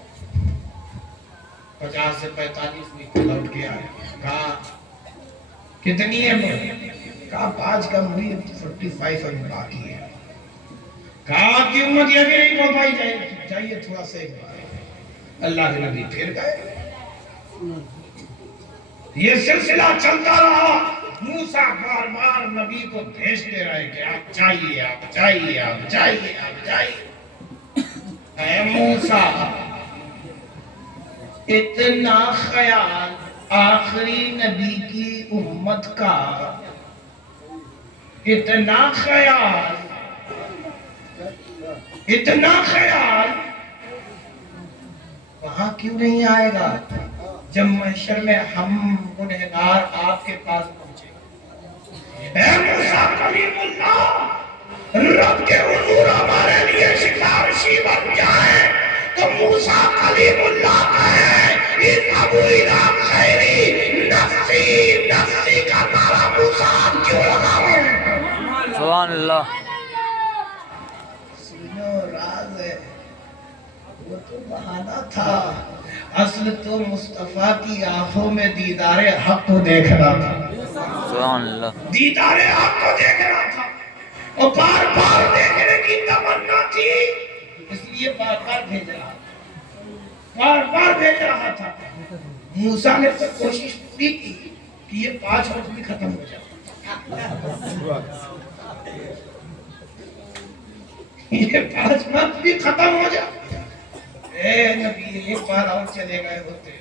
50 سے 45 منٹ لوٹ کے آئے، کہا کتنی ہے؟ کہا 5 کم ہوئی 45 ابھی باقی ہے۔ کہا آپ کی امت یہ بھی نہیں پڑھ پائی، جائیے تھوڑا سا ایک بار۔ اللہ کے نبی پھر گئے، یہ سلسلہ چلتا رہا۔ موسیٰ بار بار نبی کو بھیجتے رہے کہ آپ جائیے آپ جائیے آپ جائیے آپ جائیے۔ اے موسیٰ اتنا خیال آخری نبی کی امت کا، اتنا خیال وہاں کیوں نہیں آئے گا جب محشر میں ہم گنہگار آپ کے پاس پہنچے؟ اے موسیٰ کلیم اللہ رب کے حضور ہمارے لیے سفارشی بن جائے تو موسیٰ کلیم اللہ کہے اذهبوا إلى خیری نفسی نفسی کا نعرہ موسیٰ کیوں لگاؤ؟ سبحان اللہ سنو راز ہے، وہ تو بہانہ تھا، اصل تو مصطفیٰ کی آنکھوں میں دیدار حق کو دیکھنا تھا، سبحان اللہ دیدار حق کو دیکھنا تھا، اور بار بار دیکھنے کی تمنا تھی، اس لیے بار بار بھیج رہا تھا۔ موسیٰ نے تو کوشش پوری کی کہ یہ 5 وقت بھی ختم ہو جائے، یہ 5 وقت بھی ختم ہو جائے۔ اے نبی ایک بار اور چلے گئے ہوتے،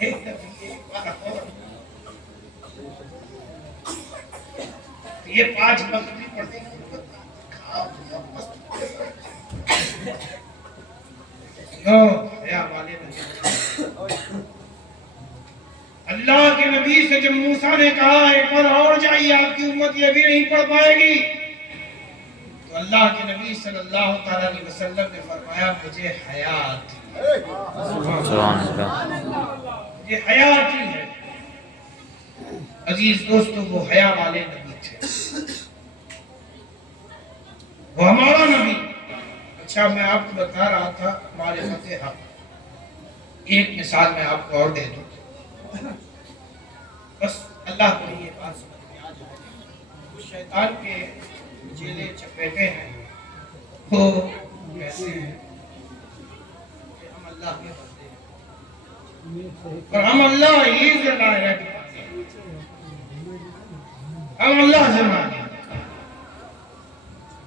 اے نبی ایک بار اور، یہ 5 وقت بھی پڑھتے ہیں۔ اللہ کے نبی سے جب موسیٰ نے کہا ایک بار اور جائیے آپ کی امت یہ بھی نہیں پڑھ پائے گی، تو اللہ کے نبی صلی اللہ تعالیٰ علیہ وسلم نے فرمایا مجھے حیات سبحان اللہ یہ حیات ہی ہے۔ عزیز دوستو وہ حیا والے نبی تھے، وہ ہمارا نبی۔ اچھا میں آپ کو بتا رہا تھا معرفت حق، ایک مثال میں آپ کو اور دے دوں، بس اللہ کو یہ بات سمجھ میں آ جائے۔ اس شیطان کے چیلے چپیٹے ہیں، وہ کہتے ہیں کہ ہم اللہ کے بندے ہیں اور ہم اللہ ہی سے ڈائریکٹ پاتے ہیں، ہم اللہ سے مانگیں،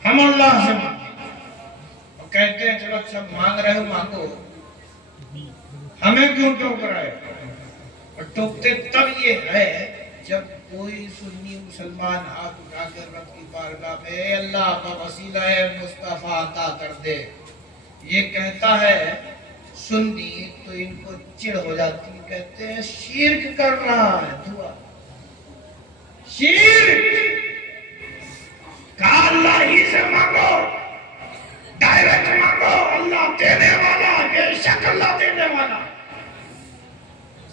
ہم اللہ سے مانگیں، اور کہتے ہیں چلو سب مانگ رہے ہو مانگو، ہمیں کیوں ٹوک رہے ہو؟ اور ٹوکتے تب یہ ہے جب کوئی سنی مسلمان ہاتھ اٹھا کر رب کی بارگاہ میں اے اللہ کا وسیلہ مصطفیٰ عطا کر دے یہ کہتا ہے سنی تو ان کو چڑ ہو جاتی ہے، کہتے ہیں شرک کر رہا ہے دعا، شرک کہا اللہ ہی سے مانگو، ڈائریکٹ مانگو، اللہ دینے والا، بے شک اللہ دینے والا۔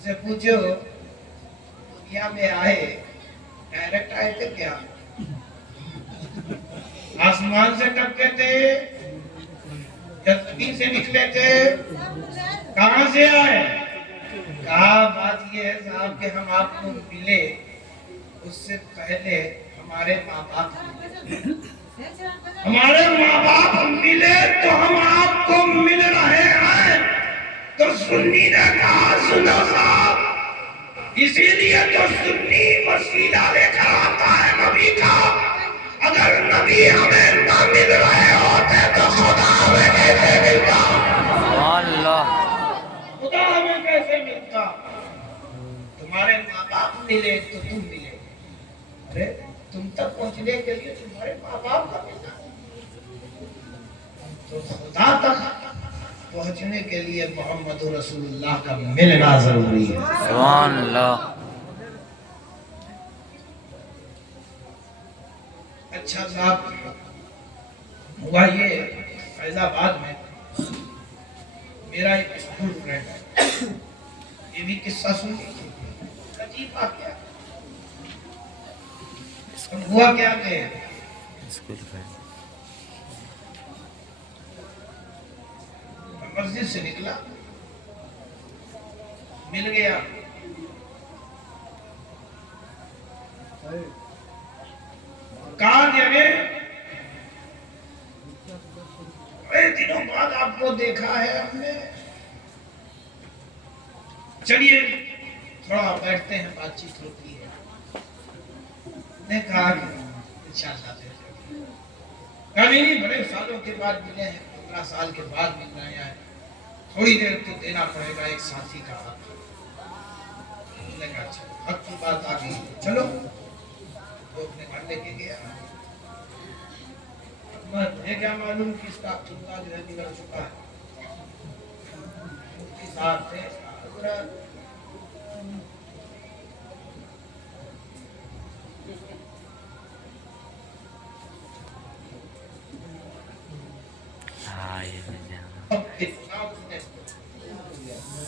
سے پوچھو دنیا میں آئے ڈائریکٹ آئے تھے کیا؟ آسمان سے ٹپکے تھے یا زمین سے نکلے تھے؟ کہاں سے آئے؟ کہا بات یہ ہے صاحب کہ ہم آپ کو ملے اس سے پہلے ہمارے ماں باپ ہمارے ماں باپ ملے تو ہم آپ کو مل رہے ہیں۔ تو سنی نے کہا سنو صاحب اسی لیے تو سنی وسیلہ لے کر آتا ہے نبی کا، اگر نبی ہمیں نہ مل رہے ہوتے تو خدا ہمیں کیسے ملتا؟ خدا ہمیں کیسے ملتا؟ تمہارے ماں باپ ملے تو تم ملے، ارے تم تک پہنچنے کے لیے تمہارے ماں باپ کا ملنا، تو خدا تک پہنچنے کے لیے محمد رسول اللہ کا ملنا ضروری ہے۔ سبحان اللہ۔ اچھا صاحب ہوا یہ فیض آباد میں میرا ایک اسکول فرینڈ ہے، یہ بھی قصہ سن عجیب واقعہ۔ ہوا کیا کہ مسجد سے نکلا، مل گیا، کہا کہ بڑے دنوں بعد آپ کو دیکھا ہے ہم نے، چلیے تھوڑا بیٹھتے ہیں بات چیت ہوتی ہے۔ نے کہا کہ انشاءاللہ کہا نہیں بڑے سالوں کے بعد ملے ہیں، 15 سال کے بعد مل رہے ہیں، تھوڑی دیر تو دینا پڑے گا ایک ساتھی کا حق۔ نے کہا اچھا حق کی بات آ گئی چلو، وہ اپنے گھر لے کے گیا۔ مجھے کیا معلوم کہ اس کا خطبہ جو ہے بگڑ چکا ہے، اس کے ساتھ تھے حضرت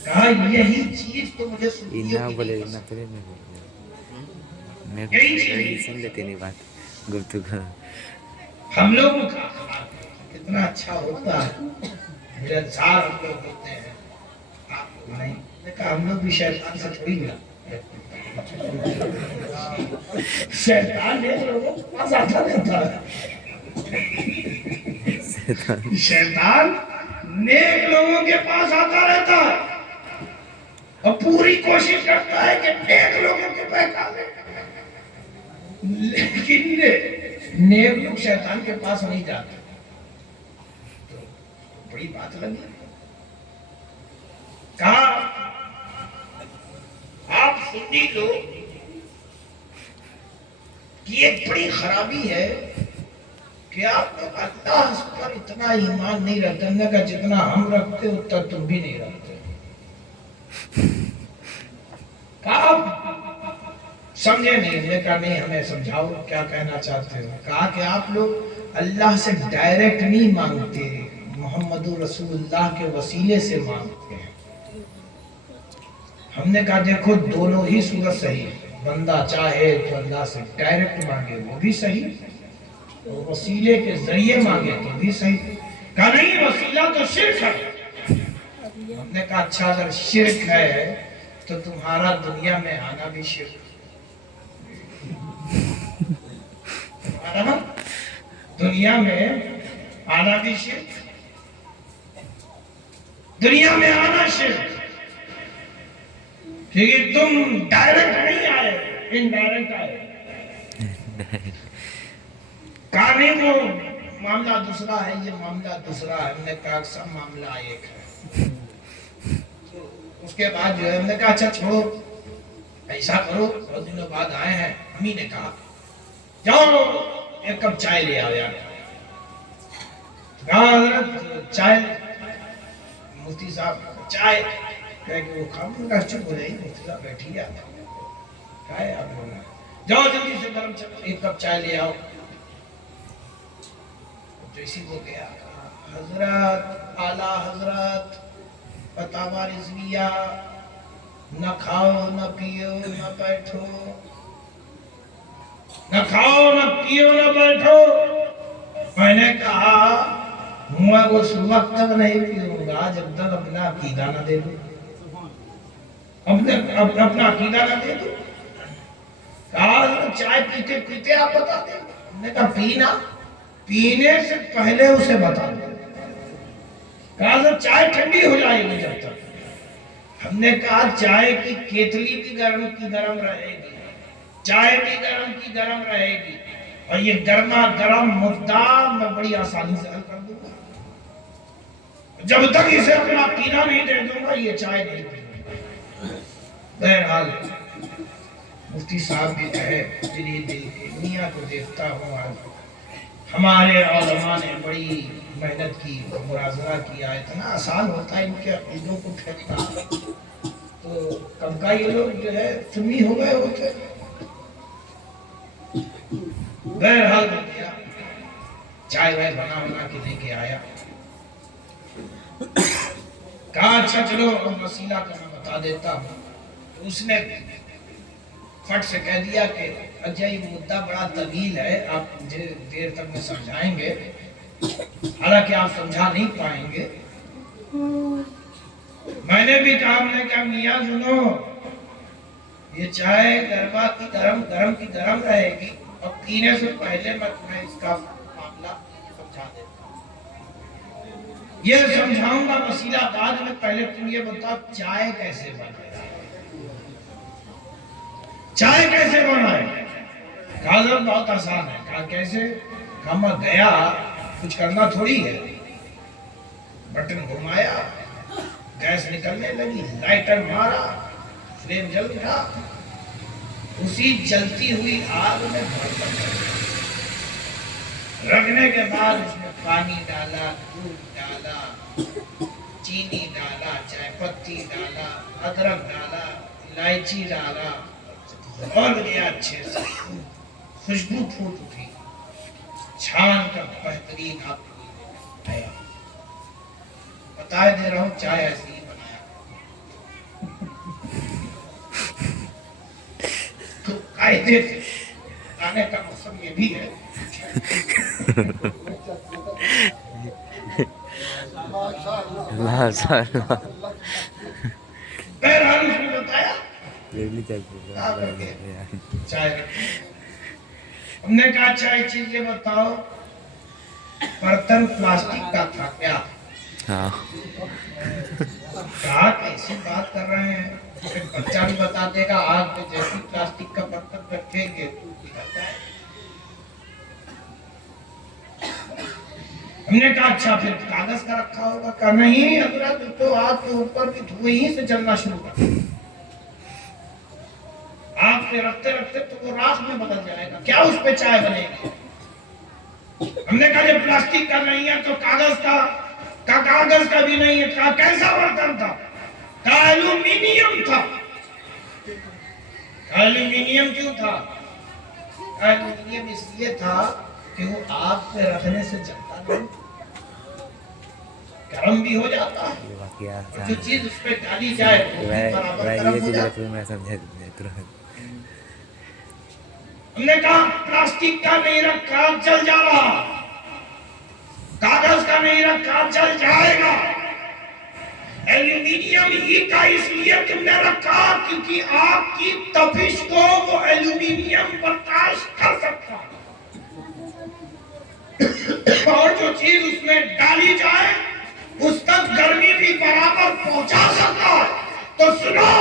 کہا یہی چیز تو مجھے سنیوں کی نہیں پسند، یہی چیز سن لیتے نہیں بات گفتگو۔ ہم لوگوں کا اخلاق کتنا اچھا ہوتا ہے، ملنسار ہم لوگ ہوتے ہیں۔ آپ بھائی نے کہا ہم لوگ بھی شیطان سے تھوڑی ملا، شیطان ایک لوگوں کے پاس آتا رہتا ہے، شیطان نیک لوگوں کے پاس آتا رہتا ہے اور پوری کوشش کرتا ہے کہ نیک لوگوں کو بہکا لے، لیکن نیک لوگ شیطان کے پاس نہیں جاتے۔ تو بڑی بات لگی، کہا آپ سنی لوگ کی ایک بڑی خرابی ہے کہ آپ لوگ اللہ پر اتنا ایمان نہیں رکھتے، اللہ کا جتنا ہم رکھتے اتنا تم بھی نہیں رکھتے۔ کہا سمجھے نہیں؟ نے کہا نہیں ہمیں سمجھاؤ کیا کہنا چاہتے ہو؟ کہا کہ آپ لوگ اللہ سے ڈائریکٹ نہیں مانگتے، محمد رسول اللہ کے وسیلے سے مانگتے ہیں۔ ہم نے کہا دیکھو دونوں ہی صورت صحیح ہے، بندہ چاہے تو اللہ سے ڈائریکٹ مانگے وہ بھی صحیح، اور وسیلے کے ذریعے مانگے تو بھی صحیح۔ کہا نہیں وسیلہ تو شرک ہے۔ ہم نے کہا اچھا اگر شرک ہے تو تمہارا دنیا میں آنا بھی شرک، تمہارا دنیا میں آنا بھی شرک، دنیا میں آنا شرک، لیکن تم ڈائریکٹ نہیں آئے، انڈائریکٹ آئے. کہا نہیں وہ معاملہ دوسرا ہے، یہ معاملہ دوسرا ہے. ہم نے کہا سب معاملہ ایک ہے. اس کے بعد جو ہے ہم نے کہا اچھا چھوڑو، ایسا کرو، بہت دنوں بعد آئے ہیں. امی نے کہا جاؤ ایک کپ چائے لے آؤ یار. کہا حضرت چائے، مفتی صاحب چائے کہہ کہ وہ کھاؤں گا. چپ ہو جائیے مفتی صاحب بیٹھیے. آپ کہا ہے آپ بولنا، جاؤ جلدی سے گرم ایک کپ چائے لے آؤ. جو اسی کو گیا حضرت اعلیٰ حضرت فتاوی رضویہ، نہ کھاؤ نہ پیو نہ بیٹھو، نہ کھاؤ نہ پیو نہ بیٹھو. میں نے کہا میں اس وقت تک نہیں پیوں گا جب تک اپنا عقیدہ نہ دے دوں، اپنا عقیدہ نہ دے دوں. کہا چائے پیتے پیتے آپ بتا دیں. ہم نے کہا پینا، پینے سے پہلے اسے بتا دیں. کہا چائے ٹھنڈی ہو جائے گی جب تک. ہم نے کہا چائے کی کیتلی بھی گرم کی گرم رہے گی، چائے بھی گرم کی گرم رہے گی، اور یہ گرما گرم مدعا میں بڑی آسانی سے حل کر دوں گا. جب تک اسے اپنا پینا نہیں دے دوں گا یہ چائے نہیں پیوں گا. بہرحال مفتی صاحب بھی کہے میری دنیا کو دیکھتا ہوں آج ہمارے علماء نے بڑی محنت کی، مرازرہ کیا. اتنا آسان ہوتا ہے ان کے عقیدوں کو پھیرنا، تو کب کا یہ لوگ جو ہے سنی ہو گئے ہوتے. بہرحال ہو گیا، چائے وائے بنا کے لے کے آیا. کہا اچھا چلو وسیلہ کا میں بتا دیتا ہوں. اس نے فٹ سے کہہ دیا کہ اجا یہ مدعا بڑا طویل ہے، آپ مجھے دیر تک میں سمجھائیں گے، حالانکہ آپ سمجھا نہیں پائیں گے. میں نے بھی کہا، میں نے کہا میاں سنو، یہ چائے گرما کی گرم گرم کی گرم رہے گی، اور پینے سے پہلے میں تمہیں اس کا معاملہ سمجھا دیتا ہوں. یہ سمجھاؤں گا وسیلہ بعد میں، پہلے تم یہ بتاؤ چائے کیسے بنائے، چائے کیسے بنائے. کہا حضرت بہت آسان ہے. کہا کیسے. کہا میں گیا، کچھ کرنا تھوڑی ہے، بٹن گھمایا، گیس نکلنے لگی، لائٹر مارا، فلیم جل گیا، اسی جلتی ہوئی آگ میں رکھنے کے بعد اس میں پانی ڈالا، دودھ ڈالا، چینی ڈالا، چائے پتی ڈالا، ادرک ڈالا، الائچی ڈالا، اور گیا اچھے سے، خوشبو پھوٹ اٹھی، چھان کا بہترین آپ آیا. بتائے دے رہا ہوں چائے ایسی ہی بنایا. تو قاعدے سے بتانے کا مقصد یہ بھی ہے بہرحال اس نے بتایا چائے. ہم نے کہا اچھا ایک چیز یہ بتاؤ، برتن پلاسٹک کا تھا کیا. کہا کیسی بات کر رہے ہیں، بچہ بھی بتا دے گا آگ پہ جیسی پلاسٹک کا برتن رکھیں گے تو بتا ہے. ہم نے کہا اچھا پھر کاغذ کا رکھا ہوگا. کہا نہیں حضرت، تو آگ کے اوپر بھی دھوئیں سے جلنا شروع کر، آگ پہ رکھتے رکھتے تو وہ راکھ میں بدل جائے گا، کیا اس پہ چائے بنے گی. ہم نے کہا یہ پلاسٹک کا نہیں ہے تو کاغذ کا. کہا کاغذ کا بھی نہیں ہے. کہا کیسا برتن تھا. کہا ایلومینیم تھا. کہا ایلومینیم کیوں تھا. کہا ایلومینیم اس لیے تھا کہ وہ آگ پہ رکھنے سے جلتا نہیں، گرم بھی ہو جاتا ہے، جو چیز اس پہ ڈالی جائے وہ برابر گرم ہو جاتا ہے. ہم نے کہا پلاسٹک کا نہیں رکھا جل جا رہا، کاغذ کا نہیں رکھا جل جائے گا. ایلومینیم ہی کا اس لیے تم نے رکھا کیونکہ آپ کی تپش کو وہ ایلومینیم برداشت کر سکتا ہے، اور جو چیز اس میں ڈالی جائے اس تک گرمی بھی برابر پہنچا سکتا ہے. تو سنو،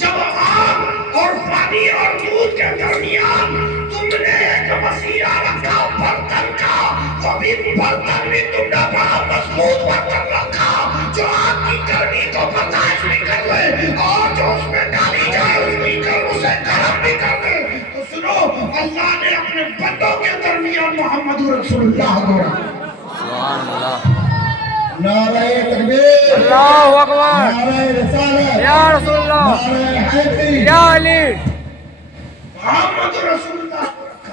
جب آگ اور پانی اور دودھ کے درمیان تم نے ایک وسیلہ رکھا برتن کا، وہ بھی برتن بھی تم نے بڑا مضبوط برتن رکھا جو آگ کی گرمی کو برداشت بھی کر لے اور جو اس میں ڈالی جائے اسے گرم بھی کر دے۔ تو سنو، اللہ نے اپنے بندوں کے درمیان محمد رسول اللہ کو رکھا۔ سبحان اللہ، نعرہ تکبیر، اللہ اکبر، نعرہ رسالت، یا رسول اللہ، نعرہ حیدری، یا علی، محمد رسول اللہ کو رکھا۔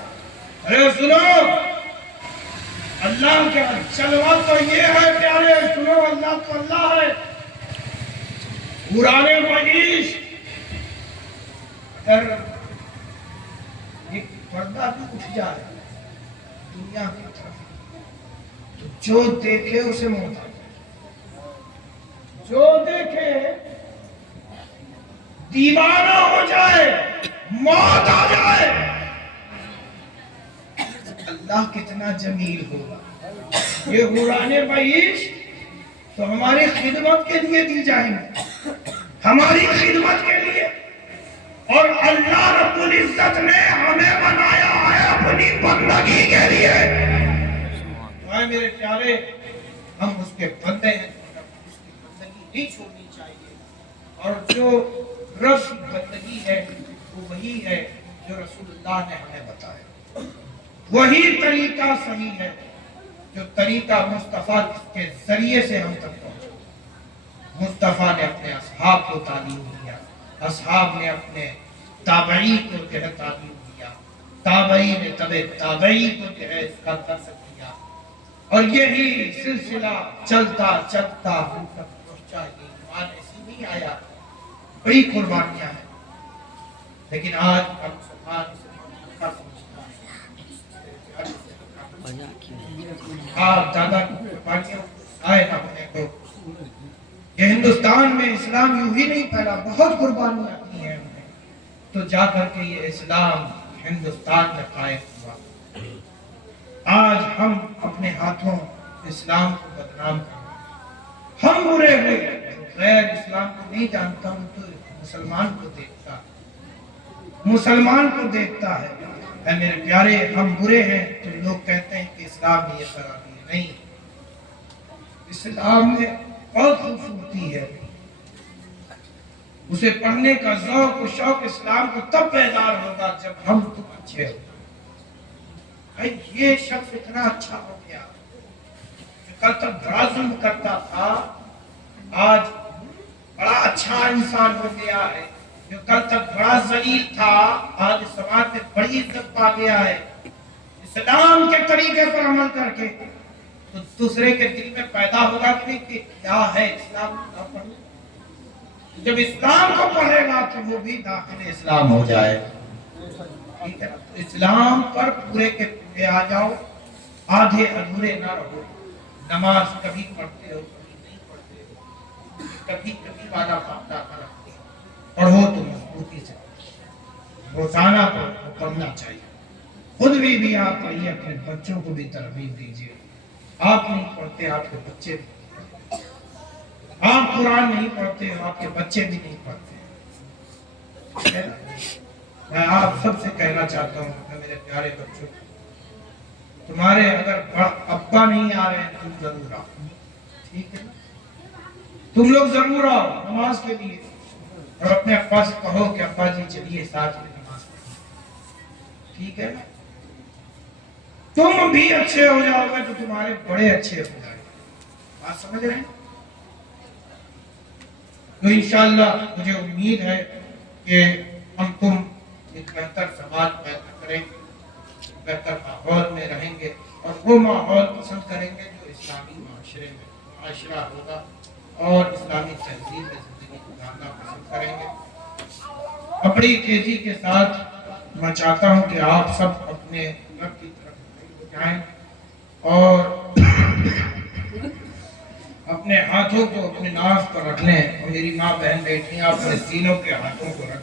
ارے سنو، اللہ کا جلوہ تو یہ ہے پیارے، سنو اللہ تو اللہ ہے۔ قرآن مجید اگر ایک پردہ بھی اٹھ جائے دنیا کی طرف تو جو دیکھے اسے موت آ جائے، جو دیکھے دیوانہ ہو جائے، موت آ جائے۔ اللہ کتنا جمیل ہوگا۔ یہ قرآن مجید تو ہماری خدمت کے لیے دی جائیں گے، ہماری خدمت کے لیے، اور اللہ رب العزت نے ہمیں بنایا ہے اپنی بندگی کے لیے۔ اے میرے پیارے، ہم اس کے بندے ہیں، اس کی بندگی نہیں چھوڑنی چاہیے، اور جو رب کی بندگی ہے وہ وہی ہے جو رسول اللہ نے ہمیں بتایا، وہی طریقہ صحیح ہے جو طریقہ مصطفیٰ کے ذریعے سے ہم تک پہنچا۔ مصطفیٰ نے اپنے اصحاب کو تعلیم دیا، اصحاب نے اپنے تابعی کو جو ہے تعلیم دیا، تابعی نے تابعی کو جو ہے اس کا درس دیا، اور یہی سلسلہ چلتا چلتا ہم تک پہنچا۔ یہ ایمان ایسی نہیں آیا، بڑی قربانیاں ہیں، لیکن آج ہم مسلمان آپ زیادہ قربانیاں آئے نہ ہونے کو۔ یہ ہندوستان میں اسلام یوں ہی نہیں پھیلا، بہت قربانیاں کی ہیں ہم نے، تو جا کر کے یہ اسلام ہندوستان میں قائم ہوا۔ آج ہم اپنے ہاتھوں اسلام کو بدنام کر رہے ہیں، ہم برے ہوئے، غیر اسلام کو نہیں جانتا ہوں تو مسلمان کو دیکھتا، مسلمان کو دیکھتا ہے۔ اے میرے پیارے، ہم برے ہیں تو لوگ کہتے ہیں کہ اسلام میں یہ خرابی ہے، نہیں، اسلام میں بہت خوبصورتی ہے، اسے پڑھنے کا ذوق و شوق اسلام کو تب بیدار ہوگا جب ہم تم اچھے ہو۔ بھائی یہ شخص اتنا اچھا ہو گیا جو کل تک بڑا ظلم کرتا تھا، آج بڑا اچھا انسان ہو گیا ہے، جو کل تک بڑا ذلیل تھا آج سماج میں بڑی عزت پا گیا ہے، اسلام کے طریقے پر عمل کر کے۔ تو دوسرے کے دل میں پیدا ہوگا کہ کیا ہے اسلام کا پڑھنا، جب اسلام کو پڑھے گا تو وہ بھی داخل اسلام ہو جائے۔ ٹھیک ہے، تو اسلام پر پورے کے پورے آ جاؤ، آدھے ادھورے نہ رہو۔ نماز کبھی پڑھتے ہو کبھی نہیں پڑھتے ہو، کبھی کبھی والا فاقہ رکھتے ہو، پڑھو تو مضبوطی سے روزانہ پڑھنا چاہیے۔ خود بھی آپ پڑھیے، اپنے بچوں کو بھی ترغیب دیجیے۔ آپ نہیں پڑھتے، آپ کے بچے بھی نہیں پڑھتے، آپ قرآن نہیں پڑھتے، آپ کے بچے بھی نہیں پڑھتے۔ میں آپ سب سے کہنا چاہتا ہوں کہ میرے پیارے بچوں، تمہارے اگر ابا نہیں آ رہے ہیں تم ضرور آؤ، ٹھیک ہے، تم لوگ ضرور آؤ نماز کے لیے، اور اپنے ابا سے کہو کہ ابا جی چلیے ساتھ میں نماز پڑھیں، ٹھیک ہے۔ تم بھی اچھے ہو جاؤ گے تو تمہارے بڑے اچھے ہو جائیں گے، بات سمجھ رہے ہیں؟ تو انشاءاللہ مجھے امید ہے کہ ہم تم ایک بہتر سماج پیدا کریں گے، بہتر ماحول میں رہیں گے، اور وہ ماحول پسند کریں گے جو اسلامی معاشرہ ہوگا، اور اسلامی تہذیب میں زندگی گزارنا پسند کریں گے۔ بڑی تیزی کے ساتھ میں چاہتا ہوں کہ آپ سب اپنے رب کی طرف جائیں اور اپنے ہاتھوں کو اپنے ناف پر رکھ لیں، اور میری ماں بہن بیٹیاں اپنے سینوں کے ہاتھوں کو رکھ